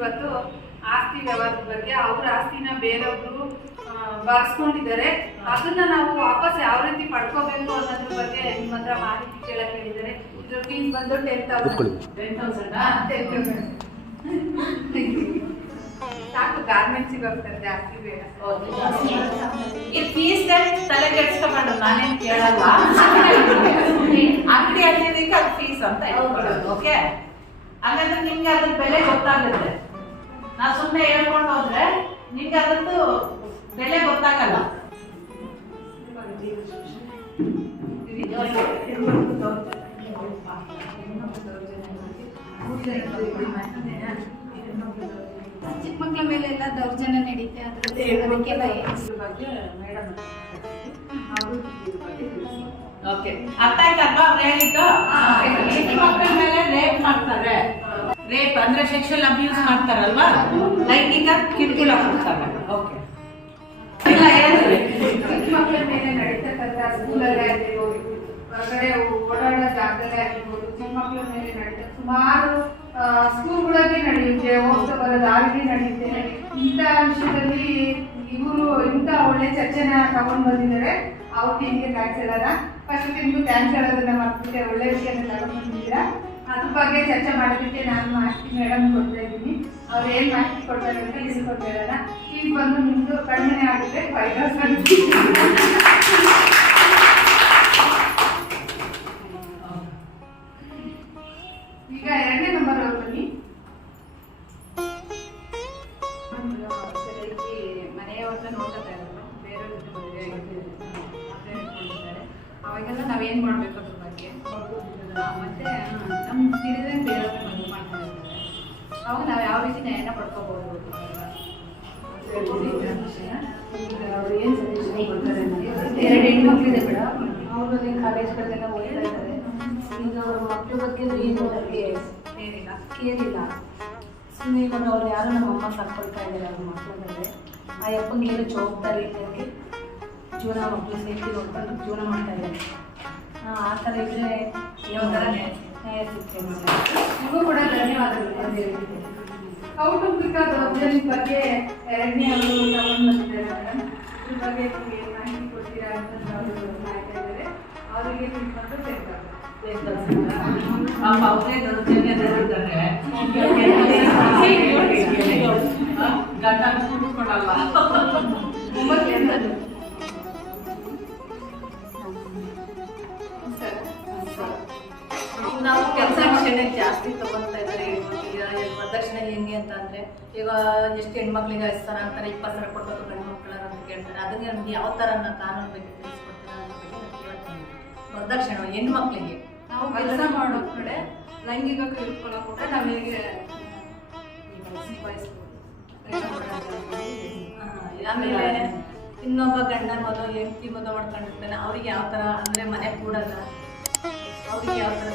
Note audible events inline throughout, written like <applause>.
ಬಂದು ಆಸ್ತಿ ವ್ಯವಹಾರದ ಬಗ್ಗೆ ಅವ್ರ ಆಸ್ತಿನ ಬೇರೆಯವರು ಬಾರಿಸ್ಕೊಂಡಿದ್ದಾರೆ. ಅದನ್ನ ನಾವು ವಾಪಸ್ ಯಾವ ರೀತಿ ಪಡ್ಕೋಬೇಕು ಅನ್ನೋದ್ರ ಬಗ್ಗೆ ನಿಮ್ಮ ಹತ್ರ ಮಾಹಿತಿ ಕೇಳಕ್ ಹೇಳಿದ್ದಾರೆ. ಇದ್ರ ಫೀಸ್ ಬಂದು ಟೆನ್ ಕೂತ್ಕೊಳ್ಳಿ. ತೌಸಂಡ್ ಸಾಕು ಗಾರ್ಮೆಂಟ್ಸ್ ಹೋಗ್ತಾರೆ ಜಾಸ್ತಿ ಬೇಡ. ಈ ಫೀಸ್ ತಲೆ ಕೆಡ್ಸ್ಕೊಂಡ್ರು ನಾನೇನ್ ಕೇಳಲ್ಲ. <laughs> ಅಂಗಡಿ ಅಲ್ಲಿ ಅದು ಫೀಸ್ ಅಂತ ಓಕೆ? ಹಾಗಾದ್ರೆ ನಿಮ್ಗೆ ಅದ್ರ ಬೆಲೆ ಗೊತ್ತಾಗುತ್ತೆ. ನಾ ಸುಮ್ಮನೆ ಹೇಳ್ಕೊಂಡು ಹೋದ್ರೆ ನಿಮ್ಗೆ ಅದ್ರದ್ದು ಬೆಲೆ ಗೊತ್ತಾಗಲ್ಲ. ಚಿಕ್ಕ ಮಕ್ಕಳ ಮೇಲೆ ಎಲ್ಲ ದೌರ್ಜನ್ಯ ನಡೀತೆ ಅದ್ರಲ್ಲಿ ಬಗ್ಗೆ ಓಕೆ ಅರ್ಥ ಆಯ್ತಲ್ವಾ ಅವ್ರು ಹೇಳಿದ್ದು? ಚಿಕ್ಕ ಮಕ್ಕಳ ಮೇಲೆ ರೇಪ್ ಮಾಡ್ತಾರೆ. ರೇಪ್ ಅಂದ್ರೆ ಸೆಕ್ಷುವಲ್ ಅಬ್ಯೂಸ್ ಮಾಡ್ತಾರಲ್ವಾ? ಲೈಂಗಿಕ ಕಿರುಕುಳ ಮಾಡ್ತಾರೆ. ಓಕೆ ಇಲ್ಲ ಹೇಳ್ರಿ ಚಿಕ್ಕ ಮಕ್ಕಳ ಮೇಲೆ ನಡೀತಕ್ಕಂಥ ಸ್ಕೂಲಲ್ಲೇ ಆಗಿರ್ಬೋದು ಹೊರಗಡೆ ಓಡಾಡೋ ಜಾಗದಲ್ಲೇ ಆಗಿರ್ಬೋದು ಚಿಕ್ಕ ಮಕ್ಕಳ ಮೇಲೆ ನಡೀತ ಸುಮಾರು ಸ್ಕೂಲ್ಗಳಲ್ಲಿ ನಡೆಯುತ್ತೆ ಹೋಗ್ತಾ ಬರೋ ದಾರಿಲಿ ನಡೆಯುತ್ತೆ. ಇಂಥ ವಿಷಯದಲ್ಲಿ ಇವರು ಇಂಥ ಒಳ್ಳೆ ಚರ್ಚೆನ ತಗೊಂಡ್ ಬಂದಿದ್ದಾರೆ. ಅವ್ರಿಗೆ ಹಿಂಗೆ ಥ್ಯಾಂಕ್ಸ್ ಹೇಳೋಣ. ಫಸ್ಟ್ ನಿಮ್ಗೆ ಥ್ಯಾಂಕ್ಸ್ ಹೇಳೋದನ್ನ ಮಾಡ್ಬಿಟ್ಟೆ ಒಳ್ಳೆ ವಿಷಯನ ತಗೊಂಡು ಅದ್ರ ಬಗ್ಗೆ ಚರ್ಚೆ ಮಾಡೋದಕ್ಕೆ ನಾನು ಮಾಹಿತಿ ಮೇಡಮ್ ಕೊಡ್ತಾ ಇದ್ದೀನಿ. ಅವ್ರು ಏನ್ ಮಾಹಿತಿ ಕೊಡ್ತಾರೆ ಅಂತ ತಿಳಿಸ್ಕೊಡ್ತಾ ಇರೋಣ. ಈಗ ಬಂದು ನಿಮ್ದು ಕಡಿಮೆ ಆಗುತ್ತೆ ಫೈವ್ ತೌಸಂಡ್ ರೀತಿ ನ್ಯಾಯನ ಪಡ್ಕೋಬಹುದು. ಎರಡು ಹೆಣ್ಮಕ್ಳಿದೆ ಮೇಡಮ್. ಅವ್ರಲ್ಲಿ ಕಾಲೇಜ್ಗಳನ್ನೆಲ್ಲ ಓದ್ತಾ ಇದ್ದಾರೆ. ಈಗ ಅವ್ರ ಬಗ್ಗೆ ಏನು ಅವ್ರಿಗೆ ಏನಿಲ್ಲ ಕೇರ್ ಇಲ್ಲ ಸುಮ್ಮನೆ ಇವಾಗ ಅವ್ರು ಯಾರೋ ನಮ್ಮ ಅಮ್ಮ ಸಾಕೊಳ್ತಾ ಇದ್ದಾರೆ ಅವ್ರ ಆ ಏನು ಜವಾಬ್ದಾರಿ ಇದ್ದಂಗೆ ಜೀವನ ಮಕ್ಕಳು ಸೇಫ್ಟಿ ನೋಡ್ಕೊಂಡು ಜೀವನ ಮಾಡ್ತಾ ಇದ್ದಾರೆ. ಆ, ಥರ ಇದ್ರೆ ಯಾವ ಥರ ನ್ಯಾಯ. ಸಿಗ್ತದೆ ನಿಮಗೂ ಕೂಡ ಧನ್ಯವಾದಗಳು ಕೌಟುಂಬಿಕ ದೌರ್ಜನ್ಯ ಬಗ್ಗೆ ಎರಡನೇ ಅವರು ತಗೊಂಡ್ಬಂದಿದ್ದಾರೆ ಮೇಡಮ್. ಇದ್ರ ಬಗ್ಗೆ ನಿಮಗೆ ಮಾಹಿತಿ ಕೊಡ್ತೀರಾ ಅಂತ ಅವರು ಕಾಯ್ತಾ ಇದ್ದಾರೆ ಅವರಿಗೆ ನಿಮ್ಮ ಬಂದು ಸೇರ್ತಾರೆ ಪಾಪ ಅವರೇ ದೌರ್ಜನ್ಯದಲ್ಲಿದ್ದಾರೆ ಗಂಡ ಈಗ ಎಷ್ಟು ಹೆಣ್ಮಕ್ಳಿಗೆ ಐದು ಸಾವಿರ ಅಂತಾರೆ ಇಪ್ಪತ್ತು ಸಾವಿರ ಕೊಡ್ಬೇಕು ಗಂಡು ಮಕ್ಕಳ ಅಂತ ಕೇಳ್ತಾರೆ ಅದಕ್ಕೆ ನಮ್ಗೆ ಯಾವ ಥರ ನಾವು ಕಾನೂನು ಬಗ್ಗೆ ತಿಳಿಸ್ಕೊಡ್ತೀರಾ ಅನ್ನೋದ್ರ ಬಗ್ಗೆ ಕೇಳ್ತೀನಿ ವರದಕ್ಷಿಣೆ ಹೆಣ್ಮಕ್ಳಿಗೆ. ನಾವು ಕೆಲಸ ಮಾಡೋ ಕಡೆ ಲೈಂಗಿಕ ಕಿರುಕುಳ ಕೂಡ ನಾವು ಹೇಗೆ ಆಮೇಲೆ ಇನ್ನೊಬ್ಬ ಗಂಡ ಮೊದಲು ಹೆಂಡತಿ ಮದುವೆ ಮಾಡ್ಕೊಂಡಿರ್ತಾನೆ ಅವ್ರಿಗೆ ಯಾವ ಥರ ಅಂದರೆ ಮನೆ ಕೂಡಲ್ಲ. ಅವ್ರಿಗೆ ಯಾವ ಥರ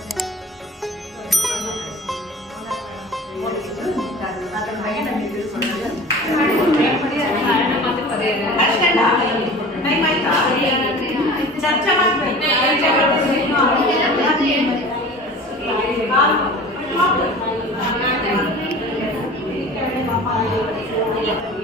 ಎಷ್ಟು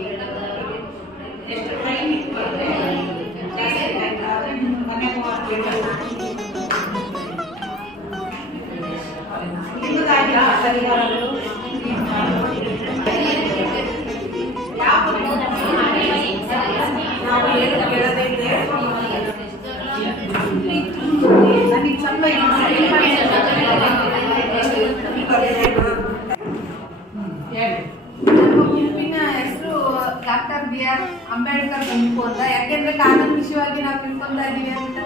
ಯಾಕೆಂದ್ರೆ ಕಾನೂನು ವಿಷಯವಾಗಿ ನಾವು ತಿಳ್ಕೊಂತಾ ಇದ್ದೀವಿ ಅಂತ.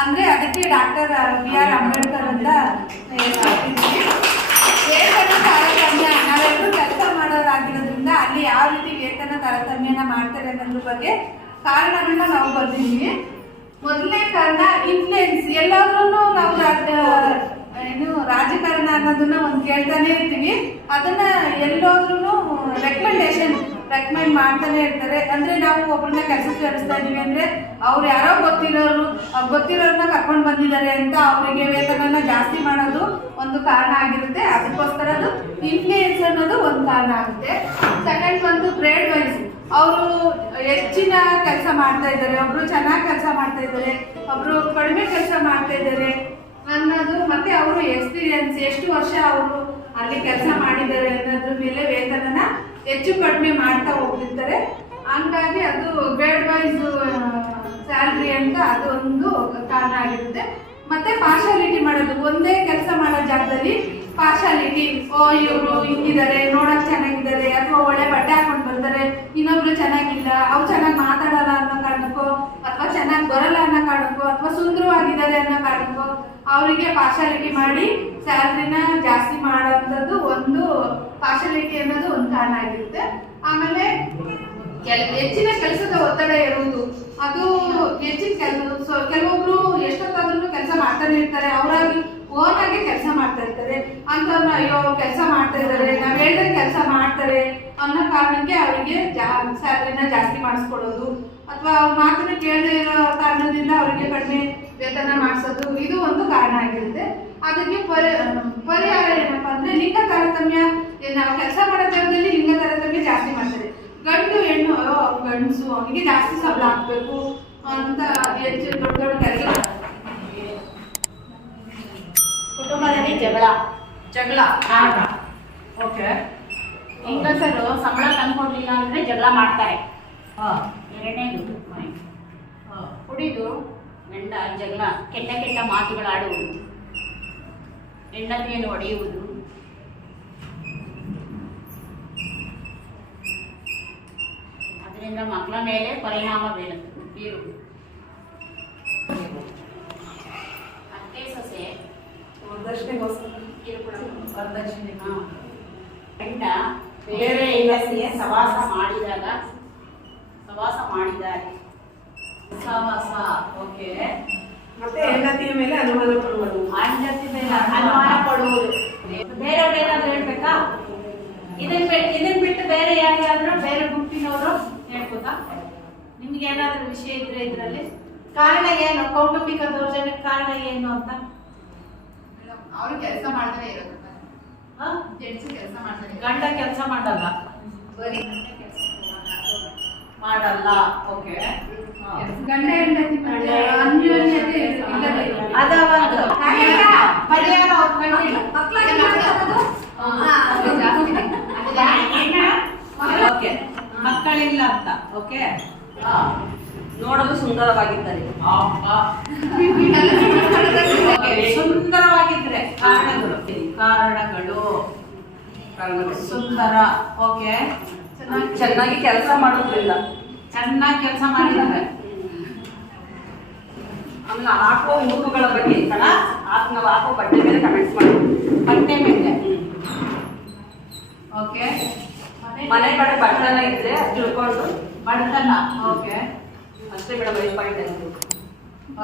ಅಂದ್ರೆ ಅದಕ್ಕೆ ಡಾಕ್ಟರ್ ಬಿ ಆರ್ ಅಂಬೇಡ್ಕರ್ ಅಂತ. ವೇತನ ತಾರತಮ್ಯ, ನಾವೆಲ್ಲರೂ ಕೆಲಸ ಮಾಡೋರಾಗಿರೋದ್ರಿಂದ ಅಲ್ಲಿ ಯಾವ ರೀತಿ ವೇತನ ತಾರತಮ್ಯನ ಮಾಡ್ತಾರೆ ಅನ್ನೋದ್ರ ಬಗ್ಗೆ ಕಾರಣಗಳನ್ನ ನಾವು ಬರ್ದಿದ್ದೀವಿ. ಮೊದಲನೇ ಕಾರಣ ಇನ್ಫ್ಲೂಯೆನ್ಸ್ ಎಲ್ಲಾದ್ರೂ ನಾವು ಏನು ರಾಜಕಾರಣ ಅನ್ನೋದನ್ನ ಒಂದು ಕೇಳ್ತಾನೆ ಇರ್ತೀವಿ. ಅದನ್ನ ಎಲ್ಲೋದ್ರೂ ರೆಕಮೆಂಡೇಶನ್ ರೆಕಮೆಂಡ್ ಮಾಡ್ತಾನೆ ಇರ್ತಾರೆ. ಅಂದ್ರೆ ನಾವು ಒಬ್ಬರನ್ನ ಕೆಲಸ ಸೇರಿಸ್ತಾ ಇದೀವಿ ಅಂದ್ರೆ ಅವ್ರು ಯಾರೋ ಗೊತ್ತಿರೋರು ಗೊತ್ತಿರೋರನ್ನ ಗೊತ್ತಿರೋರ್ನ ಕರ್ಕೊಂಡು ಬಂದಿದ್ದಾರೆ ಅಂತ ಅವರಿಗೆ ವೇತನನ ಜಾಸ್ತಿ ಮಾಡೋದು ಒಂದು ಕಾರಣ ಆಗಿರುತ್ತೆ. ಅದಕ್ಕೋಸ್ಕರ ಅದು ಇನ್ಫ್ಲೂಯೆನ್ಸ್ ಅನ್ನೋದು ಒಂದು ಕಾರಣ ಆಗುತ್ತೆ. ಸೆಕೆಂಡ್ ಬಂದು ಗ್ರೇಡ್ ವೈಸ್ ಅವರು ಹೆಚ್ಚಿನ ಕೆಲಸ ಮಾಡ್ತಾ ಇದ್ದಾರೆ. ಒಬ್ರು ಚೆನ್ನಾಗಿ ಕೆಲಸ ಮಾಡ್ತಾ ಇದ್ದಾರೆ, ಒಬ್ರು ಕಡಿಮೆ ಕೆಲಸ ಮಾಡ್ತಾ ಇದ್ದಾರೆ ಅನ್ನೋದು ಮತ್ತೆ ಅವರು ಎಕ್ಸ್ಪೀರಿಯನ್ಸ್ ಎಷ್ಟು ವರ್ಷ ಅವರು ಅಲ್ಲಿ ಕೆಲಸ ಮಾಡಿದ್ದಾರೆ ಅನ್ನೋದ್ರ ಮೇಲೆ ವೇತನನ ಹೆಚ್ಚು ಕಡಿಮೆ ಮಾಡ್ತಾ ಹೋಗ್ತಿರ್ತಾರೆ. ಹಂಗಾಗಿ ಅದು ಗ್ರೇಡ್ ವೈಸ್ ಸ್ಯಾಲ್ರಿ ಅಂತ ಅದೊಂದು ಕಾರಣ ಆಗಿರುತ್ತೆ. ಮತ್ತೆ ಪಾರ್ಶಾಲಿಟಿ ಮಾಡೋದು, ಒಂದೇ ಕೆಲಸ ಮಾಡೋ ಜಾಗದಲ್ಲಿ ಪಾರ್ಶಾಲಿಟಿ ಓ, ಇವರು ಹಿಂಗಿದ್ದಾರೆ ನೋಡಕ್ ಚೆನ್ನಾಗಿದ್ದಾರೆ, ಅಥವಾ ಒಳ್ಳೆ ಬಟ್ಟೆ ಹಾಕೊಂಡು ಬರ್ತಾರೆ, ಇನ್ನೊಬ್ರು ಚೆನ್ನಾಗಿಲ್ಲ, ಅವ್ರು ಚೆನ್ನಾಗಿ ಮಾತಾಡಲ್ಲ ಅನ್ನೋ ಕಾರಣಕ್ಕೋ, ಅಥವಾ ಚೆನ್ನಾಗಿ ಬರಲ್ಲ ಅನ್ನೋ ಕಾರಣಕ್ಕೋ, ಅಥವಾ ಸುಂದರವಾಗಿದ್ದಾರೆ ಅನ್ನೋ ಕಾರಣಕ್ಕೋ, ಅವರಿಗೆ ಪಾರ್ಶಾಲಿಟಿ ಮಾಡಿ ಸ್ಯಾಲ್ರಿನ ಜಾಸ್ತಿ ಮಾಡೋಂಥದ್ದು ಒಂದು ಪಾರ್ಶಾಲಿಟಿ ಅನ್ನೋದು ಒಂದು ಕಾರಣ ಆಗಿರುತ್ತೆ. ಆಮೇಲೆ ಹೆಚ್ಚಿನ ಕೆಲಸದ ಒತ್ತಡ ಇರುವುದು. ಅದು ಹೆಚ್ಚಿನ ಕೆಲಸ ಕೆಲವೊಬ್ರು ಎಷ್ಟೊತ್ತಾದ್ರೂ ಕೆಲಸ ಮಾಡ್ತಾನೆ ಇರ್ತಾರೆ, ಅವರಾಗಿ ಓನ್ ಆಗಿ ಕೆಲಸ ಮಾಡ್ತಾ ಇರ್ತಾರೆ. ಅಂತವ್ರನ್ನ ಅಯ್ಯೋ, ಕೆಲಸ ಮಾಡ್ತಾ ಇದ್ದಾರೆ ನಾವ್ ಹೇಳಿದ್ರೆ ಕೆಲಸ ಮಾಡ್ತಾರೆ ಅನ್ನೋ ಕಾರಣಕ್ಕೆ ಅವರಿಗೆ ಸ್ಯಾಲರಿನ ಜಾಸ್ತಿ ಮಾಡಿಸ್ಕೊಡೋದು ಅಥವಾ ಅವ್ರ ಮಾತನ್ನ ಕೇಳದೇ ಇರೋ ಕಾರಣದಿಂದ ಅವರಿಗೆ ಕಡಿಮೆ ವೇತನ ಮಾಡಿಸೋದು, ಇದು ಒಂದು ಕಾರಣ ಆಗಿರುತ್ತೆ. ಅದಕ್ಕೆ ಪರಿ ಪರಿಹಾರ ಏನಪ್ಪಾ ಅಂದ್ರೆ ಲಿಂಗ ತಾರತಮ್ಯ ನಾವು ಕೆಲಸ ಮಾಡೋ ಜಾಗದಲ್ಲಿ ಲಿಂಗ ತಾರತಮ್ಯ ಜಾಸ್ತಿ ಮಾಡ್ತಾರೆ. ಗಂಡು ಹೆಣ್ಣು ಗಂಡಸು ಅವನಿಗೆ ಜಾಸ್ತಿ ಸಂಬಳ ಹಾಕ್ಬೇಕು ಅಂತ ಹೆಚ್ಚು ದೊಡ್ಡ ದೊಡ್ಡ ಕೆಲಸ ಕುಟುಂಬದಲ್ಲಿ ಜಗಳ. ಜಗಳ. ಓಕೆ. ಹೆಂಗಸರು ಸಂಬಳ ತಂದ್ಕೊಡ್ಲಿಲ್ಲ ಅಂದ್ರೆ ಜಗಳ ಮಾಡ್ತಾರೆ. ಎರಡನೇದು ಕುಡಿದು ಗಂಡ ಜಗಳ ಕೆಟ್ಟ ಕೆಟ್ಟ ಮಾತುಗಳಾಡುವುದು. ಹೆಂಡತಿಯನ್ನು ಹೊಡೆಯುವುದು ಅದರಿಂದ ಮಕ್ಕಳ ಮೇಲೆ ಪರಿಣಾಮ ಬೀಳುತ್ತೆ ಬೀರುವುದು ಅತ್ತೆ ಸೊಸೆ. ವರದಕ್ಷಿಣೆ. ಗಂಡ ಬೇರೆ ಹೆಂಗಸಿಗೆ ಸವಾಸ ಮಾಡಿದಾಗ ಸವಾಸ ಮಾಡಿದ್ದಾರೆ. ಸವಾಸ ಓಕೆ. ಮತ್ತೆ ಹೆಂಡತಿಯ ಮೇಲೆ ಅನುಮಾನ ಪಡುವುದು. ಹೆಂಡತಿ ಮೇಲೆ ಅನುಮಾನ ಪಡುವುದು. ಬೇರೆಯವ್ರು ಏನಾದ್ರು ಹೇಳ್ಬೇಕಾ? ಇದನ್ ಬಿಟ್ಟು ಇದನ್ ಬಿಟ್ಟು ಬೇರೆ ಯಾರಿಗಾದ್ರು ಬೇರೆ ಗುಂಪಿನವರು ಹೇಳ್ಬೋದಾ? ನಿಮ್ಗೆ ಏನಾದ್ರೂ ವಿಷಯ ಇದ್ರೆ ಇದ್ರಲ್ಲಿ. ಕಾರಣ ಏನು? ಕೌಟುಂಬಿಕ ದೌರ್ಜನ್ಯಕ್ಕೆ ಕಾರಣ ಏನು ಅಂತ? ಅವ್ರು ಕೆಲಸ ಮಾಡ್ತಾನೆ ಇರೋದು. ಕೆಲಸ ಮಾಡ್ತಾನೆ ಗಂಡ ಕೆಲಸ ಮಾಡಲ್ಲ? ಬರೀ ಮಾಡಲ್ಲ. ಓಕೆ. ಗಂಡ ಹೆಂಡತಿ ಅನ್ಯೋನ್ಯತೆ. ಅದ ಒಂದು. ಪರಿಹಾರ ಅವ್ರು ಕಂಡಿಲ್ಲ ಮಕ್ಕಳಾಗಿ ಮಾತಾಡೋದು? ಹಾ, ಅದು ಜಾಸ್ತಿನೇ. ಓಕೆ ಮಕ್ಕಳಿಲ್ಲ ಅಂತ ಓಕೆ ನೋಡಲು ಸುಂದರವಾಗಿದ್ದಾರೆ. ಸುಂದರವಾಗಿದ್ರೆ ಕಾರಣಗಳು ಕಾರಣಗಳು ಸುಂದರ ಓಕೆ ಚೆನ್ನಾಗಿ ಕೆಲಸ ಮಾಡೋದ್ರಿಂದ ಚೆನ್ನಾಗಿ ಕೆಲಸ ಮಾಡಿದ್ದಾರೆ. ಆಮೇಲೆ ಹಾಕೋ ಉಡುಪುಗಳ ಬಗ್ಗೆ ಕಣ ಆತ ನಾವು ಹಾಕೋ ಬಟ್ಟೆ ಮೇಲೆ ಕಮೆಂಟ್ಸ್ ಮಾಡಿ. ಬಟ್ಟೆ ಮೇಲೆ. ಓಕೆ ಮನೆ ಕಡೆ ಬಟ್ಟನ ಇದ್ರೆ ತಿಳ್ಕೊಂಡು ಬಡತನ ಓಕೆ ಅಷ್ಟೇ ಮೇಡಮ್ ಐದು ಪಾಯಿಂಟ್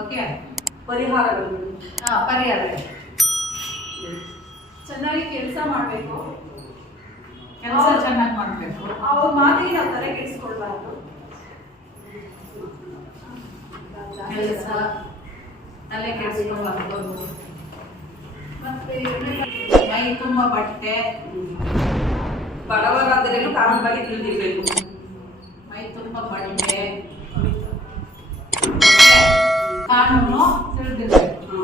ಓಕೆ ಪರಿಹಾರಗಳು. ಹಾ ಪರಿಹಾರ. ಚೆನ್ನಾಗಿ ಕೆಲಸ ಮಾಡಬೇಕು. ಕೆಲಸ ಚೆನ್ನಾಗಿ ಮಾಡಬೇಕು. ಅವ್ರ ಮಾತಿಗೆ ನಾವು ತಲೆ ಕೆಡಿಸ್ಕೊಳ್ಬಾರ್ದು. ಕೆಲಸ ತಲೆ ಕೆಡಿಸ್ಕೊಳ್ಬಾರ್ದು. ಮತ್ತೆ ಮೈ ತುಂಬ ಬಟ್ಟೆ. ಬಡವರಾದರೇನು ಕಾನೂನಾಗಿ ತಿಳಿದಿರಬೇಕು ಮೈ ತುಂಬ ಬಡಿಗೆ ಕಾನೂನು ತಿಳಿದಿರಬೇಕು